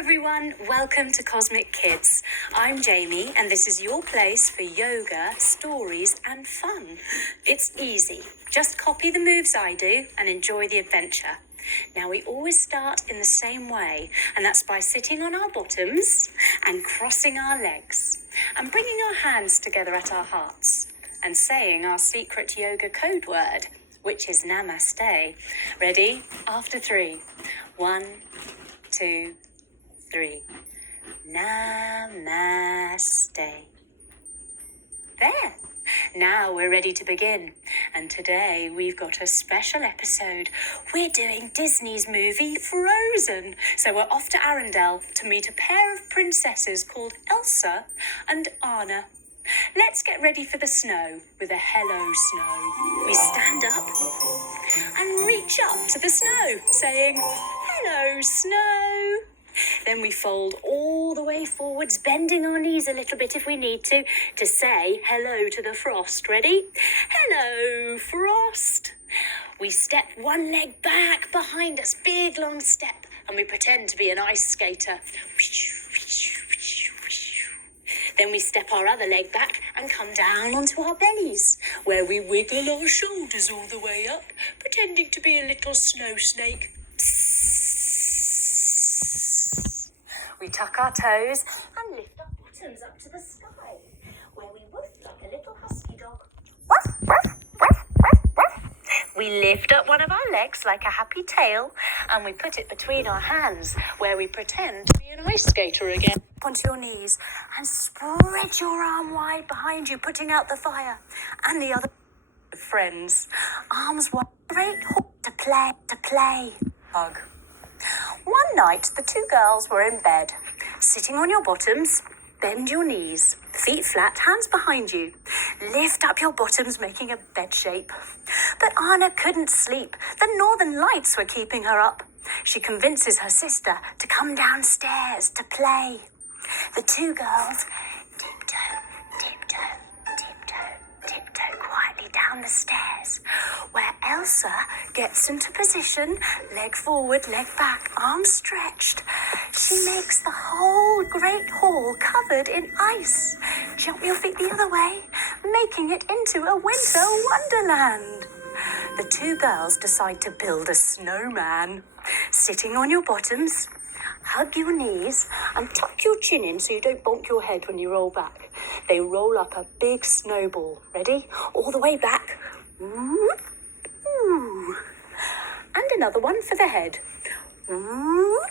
everyone, welcome to Cosmic Kids. I'm Jamie and this is your place for yoga, stories and fun. It's easy, just copy the moves I do and enjoy the adventure. Now we always start in the same way, and that's by sitting on our bottoms and crossing our legs and bringing our hands together at our hearts and saying our secret yoga code word, which is Namaste. Ready? After 3. 1, 2, 3. Namaste. There. Now we're ready to begin. And today we've got a special episode. We're doing Disney's movie Frozen. So we're off to Arendelle to meet a pair of princesses called Elsa and Anna. Let's get ready for the snow with a hello snow. We stand up and reach up to the snow, saying, hello snow. Then we fold all the way forwards, bending our knees a little bit if we need to say hello to the frost. Ready? Hello, frost. We step one leg back behind us, big long step, and we pretend to be an ice skater. Then we step our other leg back and come down onto our bellies, where we wiggle our shoulders all the way up, pretending to be a little snow snake. We tuck our toes and lift our bottoms up to the sky, where we woof like a little husky dog. We lift up one of our legs like a happy tail, and we put it between our hands, where we pretend to be an ice skater again. Onto your knees and spread your arm wide behind you, putting out the fire. And the other friends, arms wide, great to play. Hug. One night, the two girls were in bed, sitting on your bottoms. Bend your knees, feet flat, hands behind you. Lift up your bottoms, making a bed shape. But Anna couldn't sleep. The northern lights were keeping her up. She convinces her sister to come downstairs to play. The two girls tiptoe quietly down the stairs, where Elsa gets into position, leg forward, leg back, arms stretched. She makes the whole great hall covered in ice. Jump your feet the other way, making it into a winter wonderland. The two girls decide to build a snowman. Sitting on your bottoms, hug your knees and tuck your chin in so you don't bonk your head when you roll back. They roll up a big snowball. Ready? All the way back. Ooh. And another one for the head. Ooh.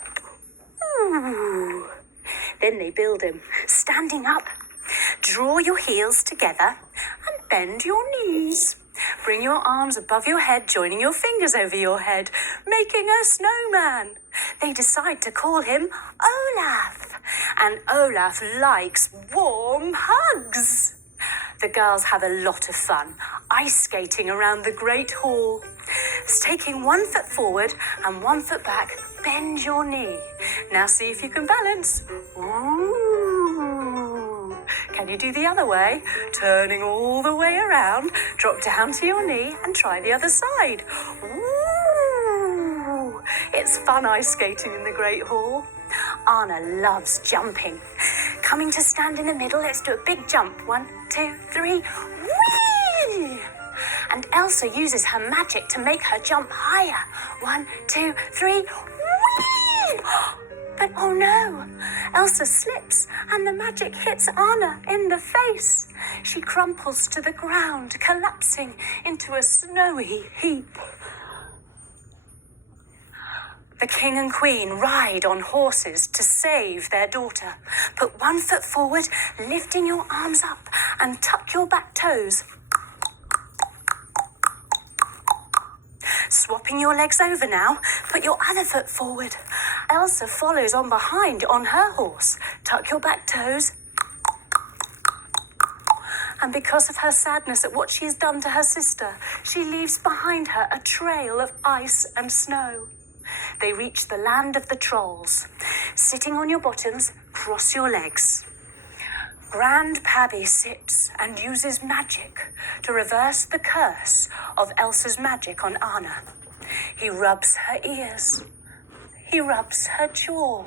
Then they build him, standing up. Draw your heels together and bend your knees. Bring your arms above your head, joining your fingers over your head, making a snowman. They decide to call him Olaf, and Olaf likes warm hugs. The girls have a lot of fun, ice skating around the Great Hall. Taking 1 foot forward and 1 foot back, bend your knee. Now see if you can balance. Ooh. Can you do the other way? Turning all the way around, drop down to your knee and try the other side. Ooh. It's fun ice skating in the Great Hall. Anna loves jumping. Coming to stand in the middle, let's do a big jump. 1, 2, 3. Whee! And Elsa uses her magic to make her jump higher. 1, 2, 3. Whee! But oh no, Elsa slips and the magic hits Anna in the face. She crumples to the ground, collapsing into a snowy heap. The king and queen ride on horses to save their daughter. Put 1 foot forward, lifting your arms up, and tuck your back toes. Swapping your legs over now, put your other foot forward. Elsa follows on behind on her horse. Tuck your back toes. And because of her sadness at what she has done to her sister, she leaves behind her a trail of ice and snow. They reach the land of the trolls. Sitting on your bottoms, cross your legs. Grand Pabby sits and uses magic to reverse the curse of Elsa's magic on Anna. He rubs her ears. He rubs her jaw.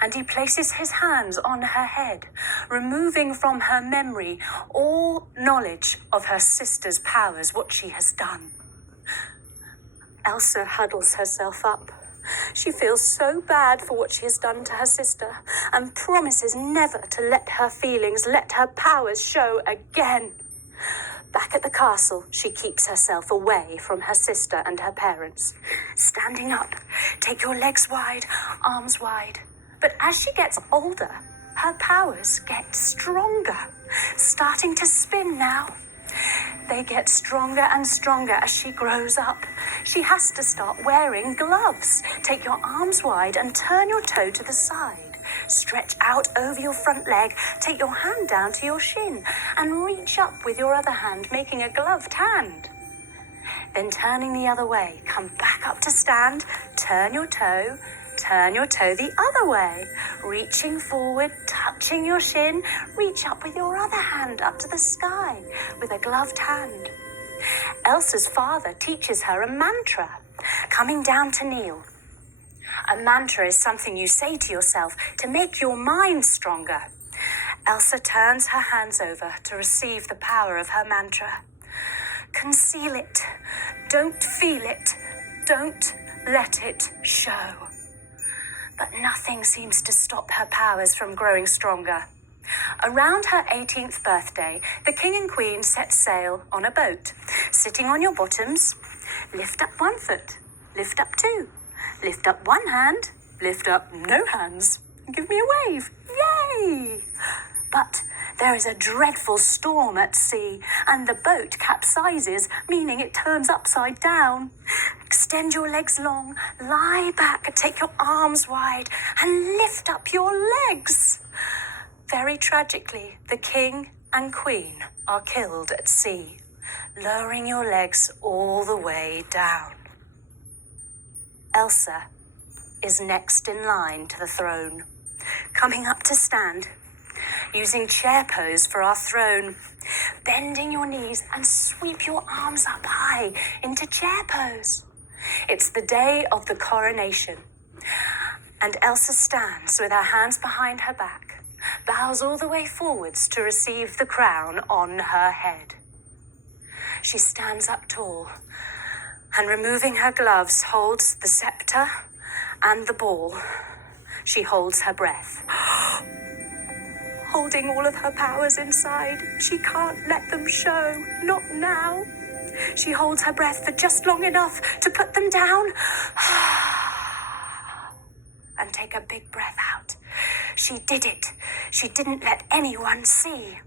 and he places his hands on her head, removing from her memory all knowledge of her sister's powers, what she has done. Elsa huddles herself up. She feels so bad for what she has done to her sister and promises never to let her feelings, let her powers show again. Back at the castle, she keeps herself away from her sister and her parents. Standing up, take your legs wide, arms wide. But as she gets older, her powers get stronger, starting to spin now. They get stronger and stronger as she grows up. She has to start wearing gloves. Take your arms wide and turn your toe to the side. Stretch out over your front leg, take your hand down to your shin and reach up with your other hand, making a gloved hand. Then turning the other way, come back up to stand, turn your toe the other way. Reaching forward, touching your shin, reach up with your other hand up to the sky with a gloved hand. Elsa's father teaches her a mantra, coming down to kneel. A mantra is something you say to yourself to make your mind stronger. Elsa turns her hands over to receive the power of her mantra. Conceal it. Don't feel it. Don't let it show. But nothing seems to stop her powers from growing stronger. Around her 18th birthday, the king and queen set sail on a boat. Sitting on your bottoms, lift up one foot, lift up two. Lift up one hand, lift up no hands. Give me a wave. Yay! But there is a dreadful storm at sea, and the boat capsizes, meaning it turns upside down. Extend your legs long, lie back, take your arms wide, and lift up your legs. Very tragically, the king and queen are killed at sea, lowering your legs all the way down. Elsa is next in line to the throne. Coming up to stand, using chair pose for our throne. Bending your knees and sweep your arms up high into chair pose. It's the day of the coronation. And Elsa stands with her hands behind her back, bows all the way forwards to receive the crown on her head. She stands up tall, and removing her gloves, holds the scepter and the ball. She holds her breath. Holding all of her powers inside, she can't let them show, not now. She holds her breath for just long enough to put them down and take a big breath out. She did it. She didn't let anyone see.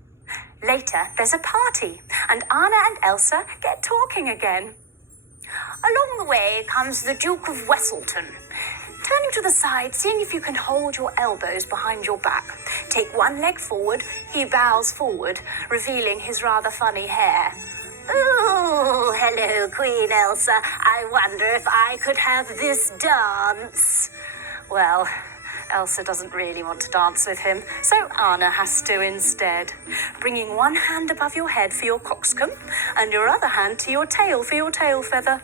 Later, there's a party, and Anna and Elsa get talking again. Along the way comes the Duke of Wesselton. Turning to the side, seeing if you can hold your elbows behind your back. Take one leg forward, he bows forward, revealing his rather funny hair. Oh, hello, Queen Elsa. I wonder if I could have this dance. Well, Elsa doesn't really want to dance with him, so Anna has to instead. Bringing one hand above your head for your coxcomb, and your other hand to your tail for your tail feather.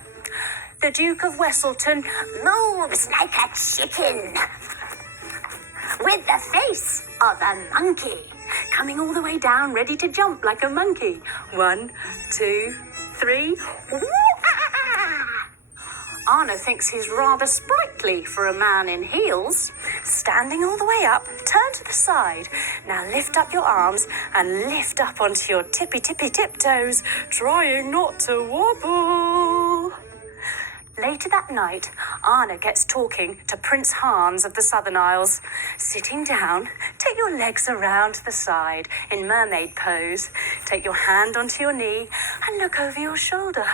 The Duke of Wesselton moves like a chicken, with the face of a monkey, coming all the way down, ready to jump like a monkey. 1, 2, 3. Anna thinks he's rather sprightly for a man in heels. Standing all the way up, turn to the side. Now lift up your arms and lift up onto your tippy-tippy tiptoes, trying not to wobble. Later that night, Anna gets talking to Prince Hans of the Southern Isles. Sitting down, take your legs around to the side in mermaid pose. Take your hand onto your knee and look over your shoulder.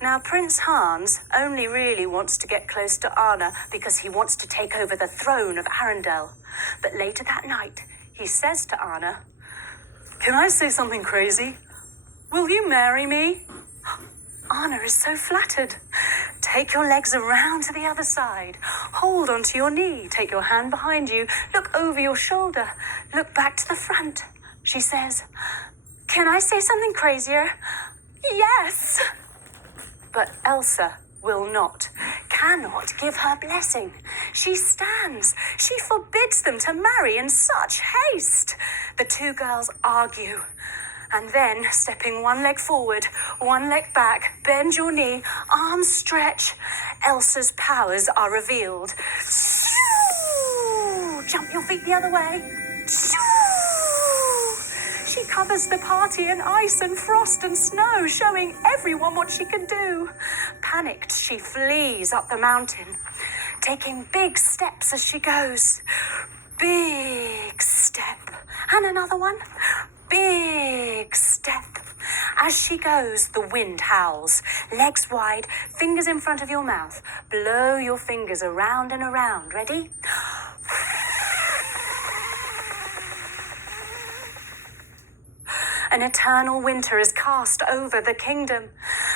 Now, Prince Hans only really wants to get close to Anna because he wants to take over the throne of Arendelle. But later that night, he says to Anna, "Can I say something crazy? Will you marry me?" Anna is so flattered. Take your legs around to the other side. Hold onto your knee. Take your hand behind you. Look over your shoulder. Look back to the front. She says, "Can I say something crazier?" "Yes." But Elsa will not, cannot give her blessing. She stands. She forbids them to marry in such haste. The two girls argue. And then, stepping one leg forward, one leg back, bend your knee, arms stretch. Elsa's powers are revealed. Jump your feet the other way. She covers the party in ice and frost and snow, showing everyone what she can do. Panicked, she flees up the mountain, taking big steps as she goes. Big step. And another one. Big step. As she goes, the wind howls. Legs wide, fingers in front of your mouth. Blow your fingers around and around. Ready? An eternal winter is cast over the kingdom.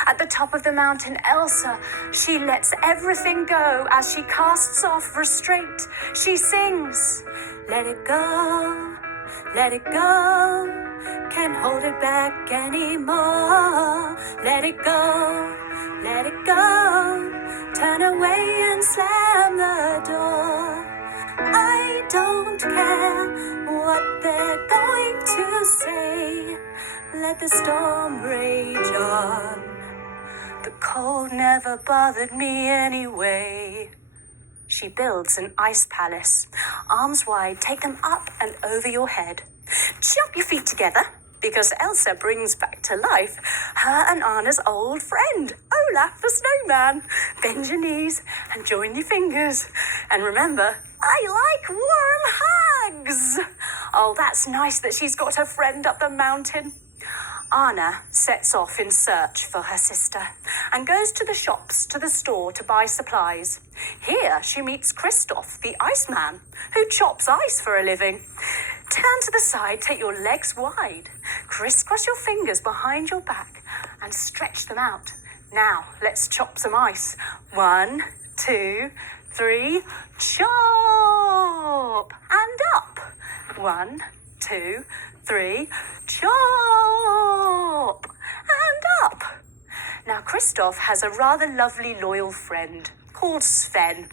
At the top of the mountain, Elsa, she lets everything go as she casts off restraint. She sings, let it go, let it go, can't hold it back anymore. Let it go, turn away and slam the door. I don't care what they're going to say. Let the storm rage on. The cold never bothered me anyway. She builds an ice palace. Arms wide, take them up and over your head. Jump your feet together, because Elsa brings back to life her and Anna's old friend, Olaf the snowman. Bend your knees and join your fingers. And remember, I like warm hugs. Oh, that's nice that she's got a friend up the mountain. Anna sets off in search for her sister and goes to the shops, to the store to buy supplies. Here she meets Kristoff, the Iceman, who chops ice for a living. Turn to the side, take your legs wide, crisscross your fingers behind your back and stretch them out. Now, let's chop some ice. 1, 2, 3, chop! And up. 1, 2, 3, chop! And up. Now, Kristoff has a rather lovely loyal friend called Sven.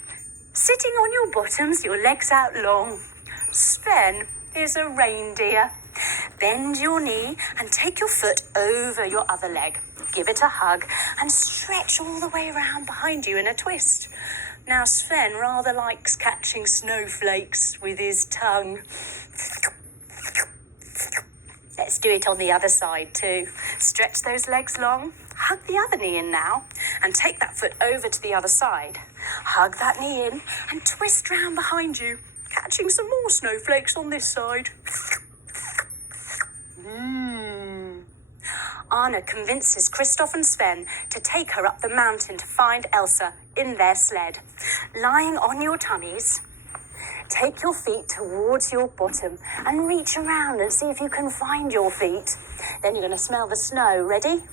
Sitting on your bottoms, your legs out long. Sven is a reindeer. Bend your knee and take your foot over your other leg. Give it a hug and stretch all the way around behind you in a twist. Now, Sven rather likes catching snowflakes with his tongue. Let's do it on the other side too. Stretch those legs long. Hug the other knee in now and take that foot over to the other side. Hug that knee in and twist round behind you, catching some more snowflakes on this side. Anna convinces Kristoff and Sven to take her up the mountain to find Elsa in their sled. Lying on your tummies, take your feet towards your bottom and reach around and see if you can find your feet. Then you're going to smell the snow. Ready?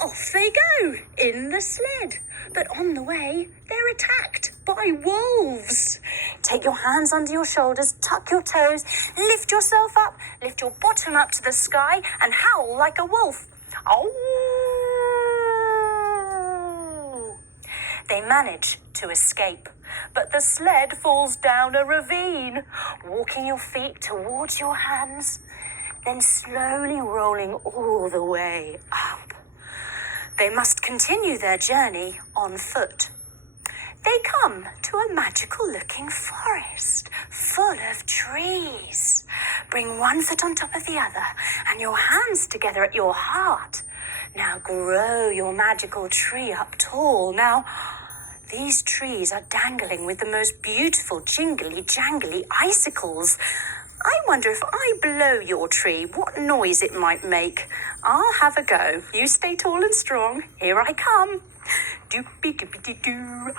Off they go in the sled. But on the way, they're attacked by wolves. Take your hands under your shoulders, tuck your toes, lift yourself up, lift your bottom up to the sky and howl like a wolf. Oh! They manage to escape, but the sled falls down a ravine, walking your feet towards your hands, then slowly rolling all the way up. They must continue their journey on foot. They come to a magical-looking forest full of trees. Bring one foot on top of the other and your hands together at your heart. Now grow your magical tree up tall. Now, these trees are dangling with the most beautiful jingly-jangly icicles. I wonder if I blow your tree, what noise it might make. I'll have a go. You stay tall and strong. Here I come. Doopy-doopy-doo.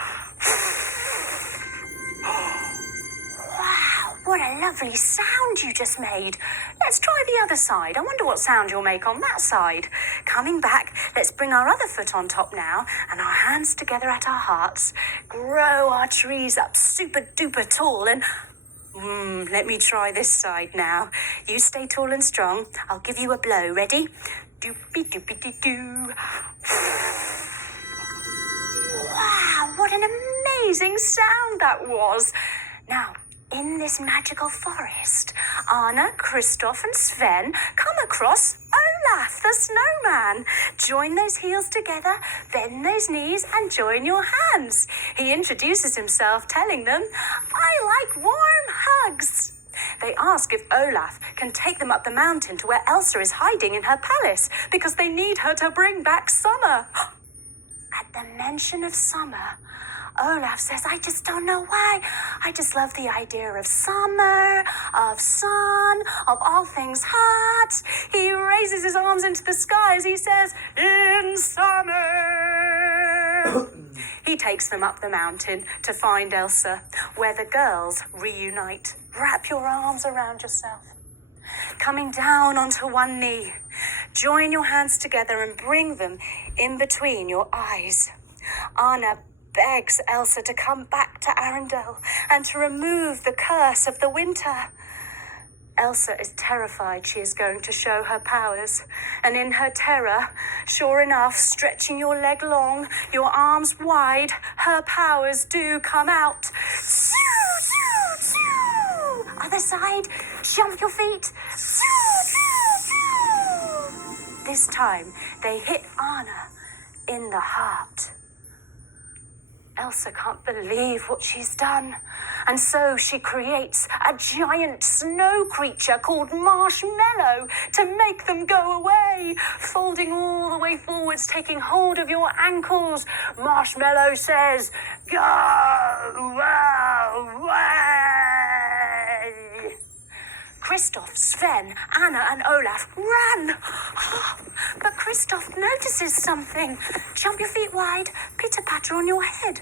Wow, what a lovely sound you just made. Let's try the other side. I wonder what sound you'll make on that side. Coming back, let's bring our other foot on top now and our hands together at our hearts. Grow our trees up super duper tall and... let me try this side now. You stay tall and strong. I'll give you a blow. Ready? Doopy-doopy-doo. what an amazing sound that was. Now, in this magical forest, Anna, Kristoff and Sven come across Olaf the snowman. Join those heels together, bend those knees and join your hands. He introduces himself, telling them, I like warm hugs. They ask if Olaf can take them up the mountain to where Elsa is hiding in her palace because they need her to bring back summer. At the mention of summer, Olaf says, I just don't know why. I just love the idea of summer, of sun, of all things hot. He raises his arms into the sky as he says, in summer. He takes them up the mountain to find Elsa, where the girls reunite. Wrap your arms around yourself. Coming down onto one knee, join your hands together and bring them in between your eyes. Anna begs Elsa to come back to Arendelle and to remove the curse of the winter. Elsa is terrified she is going to show her powers, and in her terror, sure enough, stretching your leg long, your arms wide, her powers do come out. Other side, jump your feet. This time, they hit Anna in the heart. Elsa can't believe what she's done, and so she creates a giant snow creature called Marshmallow to make them go away, folding all the way forwards, taking hold of your ankles. Marshmallow says, go away. Kristoff, Sven, Anna and Olaf run. But Kristoff notices something. Jump your feet wide, pitter-patter on your head.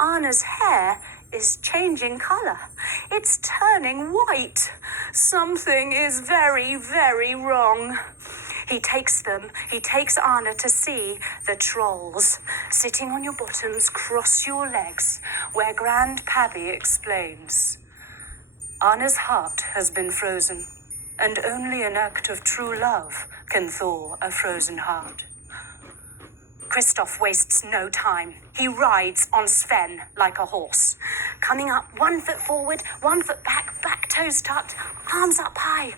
Anna's hair is changing colour. It's turning white. Something is very, very wrong. He takes Anna to see the trolls. Sitting on your bottoms, cross your legs, where Grand Pabby explains. Anna's heart has been frozen, and only an act of true love can thaw a frozen heart. Kristoff wastes no time. He rides on Sven like a horse. Coming up, 1 foot forward, 1 foot back toes tucked, arms up high.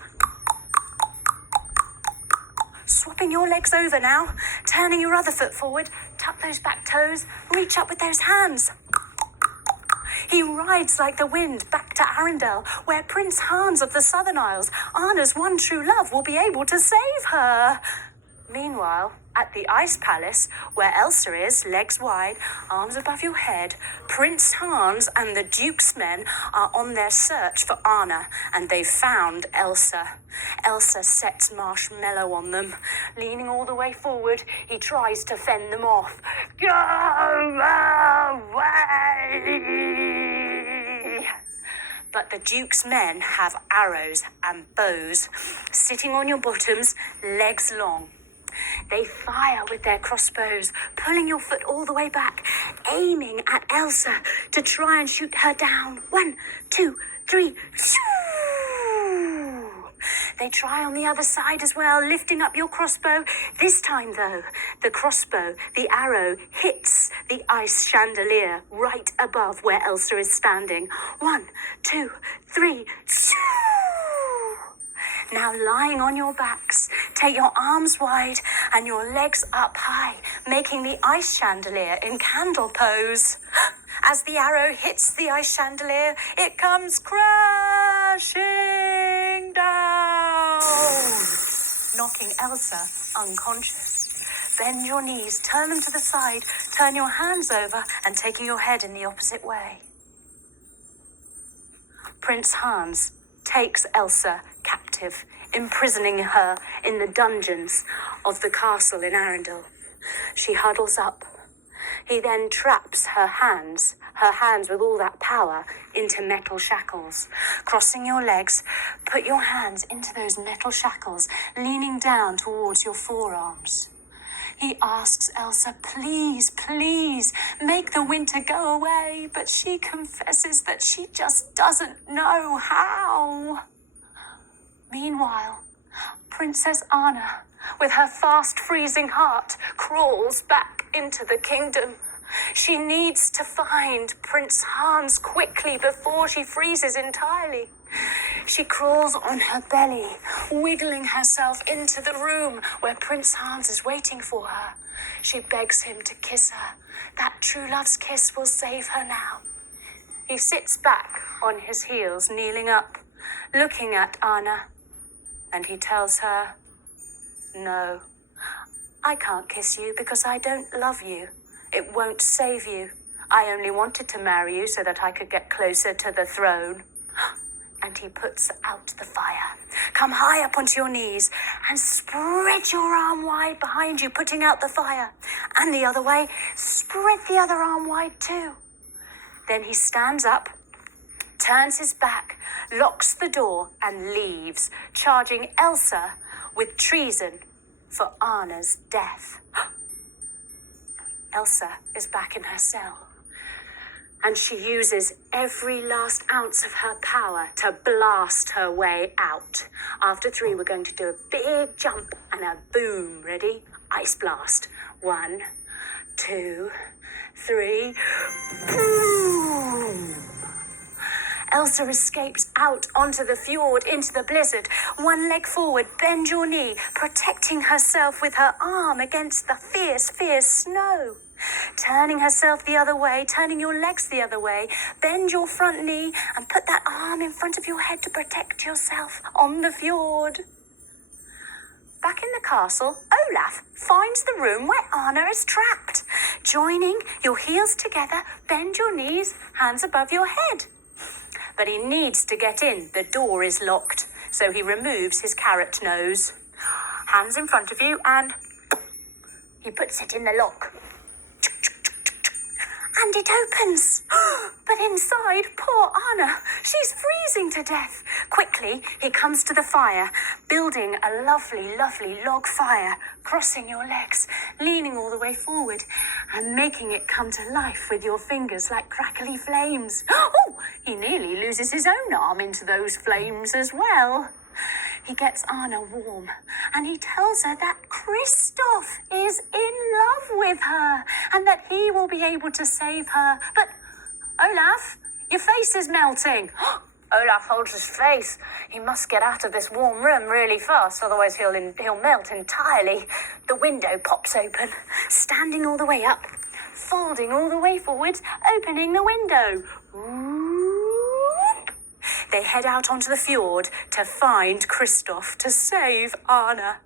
Swapping your legs over now, turning your other foot forward, tuck those back toes, reach up with those hands. He rides like the wind back to Arendelle, where Prince Hans of the Southern Isles, Anna's one true love, will be able to save her. Meanwhile, at the Ice Palace, where Elsa is, legs wide, arms above your head, Prince Hans and the Duke's men are on their search for Anna, and they've found Elsa. Elsa sets Marshmallow on them. Leaning all the way forward, he tries to fend them off. Go away! But the Duke's men have arrows and bows. Sitting on your bottoms, legs long. They fire with their crossbows, pulling your foot all the way back, aiming at Elsa to try and shoot her down. 1, 2, 3, shoo! They try on the other side as well, lifting up your crossbow. This time, though, the arrow hits the ice chandelier right above where Elsa is standing. 1, 2, 3, shoo! Now lying on your backs, take your arms wide and your legs up high, making the ice chandelier in candle pose. As the arrow hits the ice chandelier, it comes crashing down, knocking Elsa unconscious. Bend your knees, turn them to the side, turn your hands over and taking your head in the opposite way. Prince Hans takes Elsa captive, imprisoning her in the dungeons of the castle in Arendelle. She huddles up. He then traps her hands with all that power, into metal shackles. Crossing your legs, put your hands into those metal shackles, leaning down towards your forearms. He asks Elsa, please, please, make the winter go away, but she confesses that she just doesn't know how. Meanwhile, Princess Anna, with her fast freezing heart, crawls back into the kingdom. She needs to find Prince Hans quickly before she freezes entirely. She crawls on her belly, wiggling herself into the room where Prince Hans is waiting for her. She begs him to kiss her. That true love's kiss will save her now. He sits back on his heels, kneeling up, looking at Anna, and he tells her, "No, I can't kiss you because I don't love you. It won't save you. I only wanted to marry you so that I could get closer to the throne." And he puts out the fire. Come high up onto your knees and spread your arm wide behind you, putting out the fire. And the other way, spread the other arm wide too. Then he stands up, turns his back, locks the door and leaves, charging Elsa with treason for Anna's death. Elsa is back in her cell, and she uses every last ounce of her power to blast her way out. After 3, we're going to do a big jump and a boom. Ready? Ice blast. 1, 2, 3. Boom! Elsa escapes out onto the fjord, into the blizzard. One leg forward, bend your knee, protecting herself with her arm against the fierce, fierce snow. Turning herself the other way, turning your legs the other way, bend your front knee and put that arm in front of your head to protect yourself on the fjord. Back in the castle, Olaf finds the room where Anna is trapped. Joining your heels together, bend your knees, hands above your head. But he needs to get in. The door is locked, so he removes his carrot nose. Hands in front of you and he puts it in the lock. And it opens. But inside, poor Anna, she's freezing to death. Quickly, he comes to the fire, building a lovely, lovely log fire, crossing your legs, leaning all the way forward, and making it come to life with your fingers like crackly flames. Oh, he nearly loses his own arm into those flames as well. He gets Anna warm, and he tells her that Kristoff is in love with her, and that he will be able to save her. But, Olaf, your face is melting. Olaf holds his face. He must get out of this warm room really fast, otherwise he'll melt entirely. The window pops open, standing all the way up, folding all the way forwards, opening the window. They head out onto the fjord to find Kristoff to save Anna.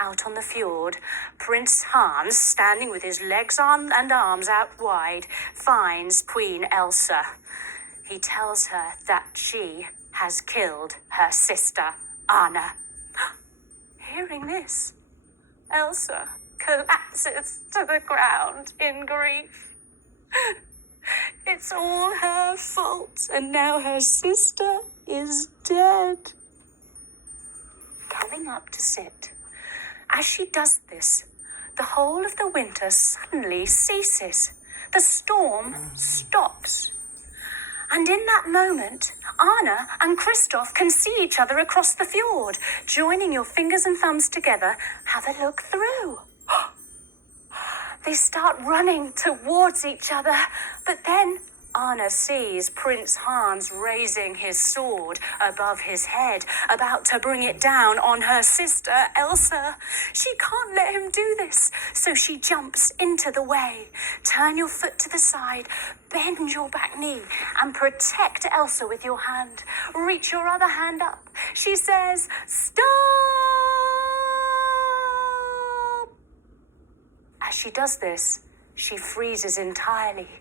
Out on the fjord, Prince Hans, standing with his legs on and arms out wide, finds Queen Elsa. He tells her that she has killed her sister, Anna. Hearing this, Elsa collapses to the ground in grief. It's all her fault, and now her sister is dead. Coming up to sit. As she does this, the whole of the winter suddenly ceases. The storm stops. And in that moment, Anna and Kristoff can see each other across the fjord. Joining your fingers and thumbs together, have a look through. They start running towards each other, but then Anna sees Prince Hans raising his sword above his head, about to bring it down on her sister, Elsa. She can't let him do this, so she jumps into the way. Turn your foot to the side, bend your back knee, and protect Elsa with your hand. Reach your other hand up. She says, "Stop!" As she does this, she freezes entirely.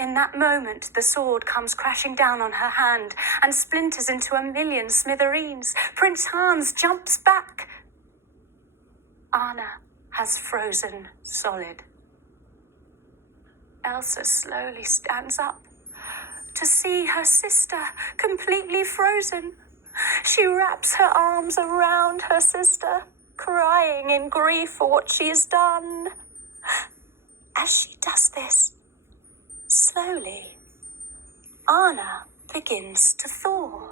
In that moment, the sword comes crashing down on her hand and splinters into a million smithereens. Prince Hans jumps back. Anna has frozen solid. Elsa slowly stands up to see her sister completely frozen. She wraps her arms around her sister, crying in grief for what she has done. As she does this, slowly, Anna begins to thaw.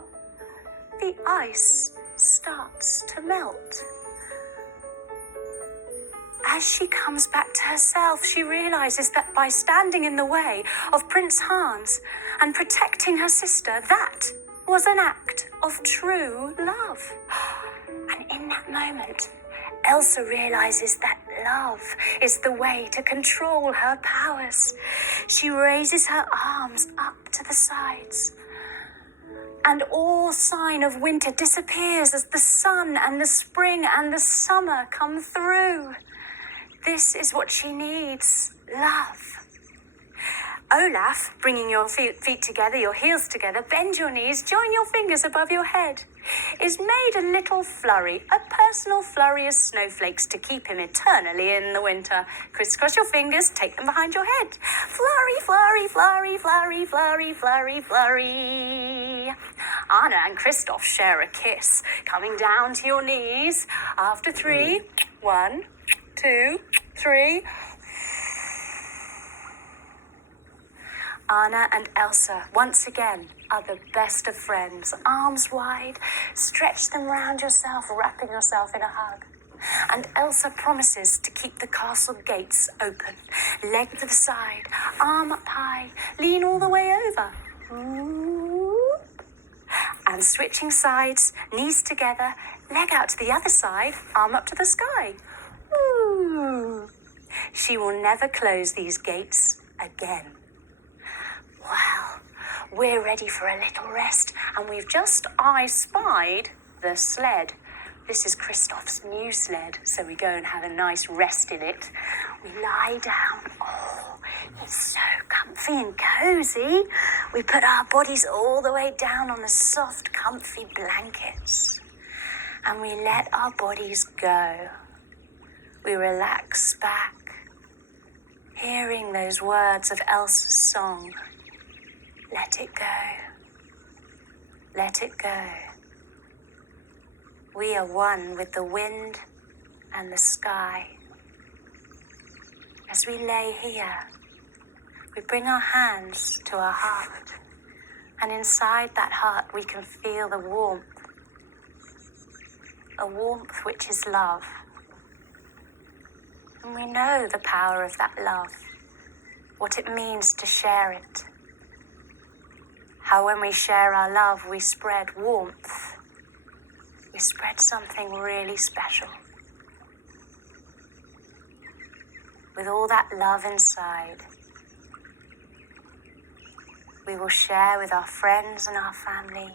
The ice starts to melt. As she comes back to herself, she realizes that by standing in the way of Prince Hans and protecting her sister, that was an act of true love. And in that moment, Elsa realizes that love is the way to control her powers. She raises her arms up to the sides, and all sign of winter disappears as the sun and the spring and the summer come through. This is what she needs, love. Olaf, bringing your feet together, your heels together, bend your knees, join your fingers above your head, is made a little flurry, a personal flurry of snowflakes to keep him eternally in the winter. Crisscross your fingers, take them behind your head. Flurry, flurry, flurry, flurry, flurry, flurry, flurry. Anna and Kristoff share a kiss, coming down to your knees. After 3, 1, 2, 3. Anna and Elsa, once again, are the best of friends. Arms wide, stretch them round yourself, wrapping yourself in a hug. And Elsa promises to keep the castle gates open. Leg to the side, arm up high, lean all the way over. And switching sides, knees together, leg out to the other side, arm up to the sky. Ooh. She will never close these gates again. Well, we're ready for a little rest, and we've just spied the sled. This is Kristoff's new sled, so we go and have a nice rest in it. We lie down. Oh, it's so comfy and cozy. We put our bodies all the way down on the soft, comfy blankets, and we let our bodies go. We relax back, hearing those words of Elsa's song. Let it go. Let it go. We are one with the wind and the sky. As we lay here, we bring our hands to our heart, and inside that heart we can feel the warmth, a warmth which is love. And we know the power of that love, what it means to share it. How when we share our love, we spread warmth. We spread something really special. With all that love inside, we will share with our friends and our family,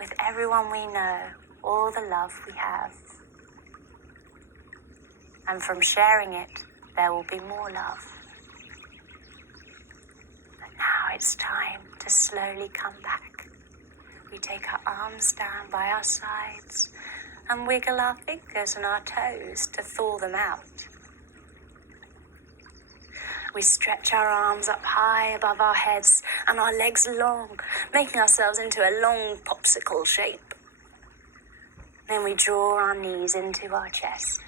with everyone we know, all the love we have. And from sharing it, there will be more love. But now it's time to slowly come back. We take our arms down by our sides and wiggle our fingers and our toes to thaw them out. We stretch our arms up high above our heads and our legs long, making ourselves into a long popsicle shape. Then we draw our knees into our chest,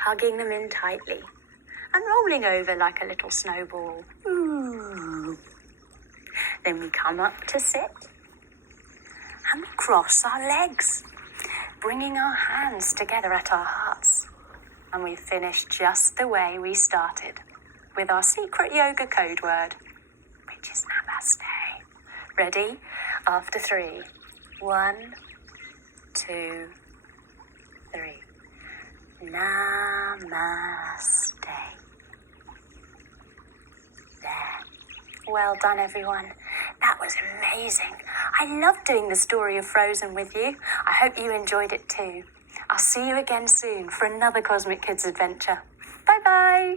hugging them in tightly and rolling over like a little snowball. Ooh. Then we come up to sit and we cross our legs, bringing our hands together at our hearts. And we finish just the way we started, with our secret yoga code word, which is Namaste. Ready? After 3. 1, 2, 3. Namaste. There. Well done, everyone. That was amazing. I loved doing the story of Frozen with you. I hope you enjoyed it too. I'll see you again soon for another Cosmic Kids adventure. Bye-bye.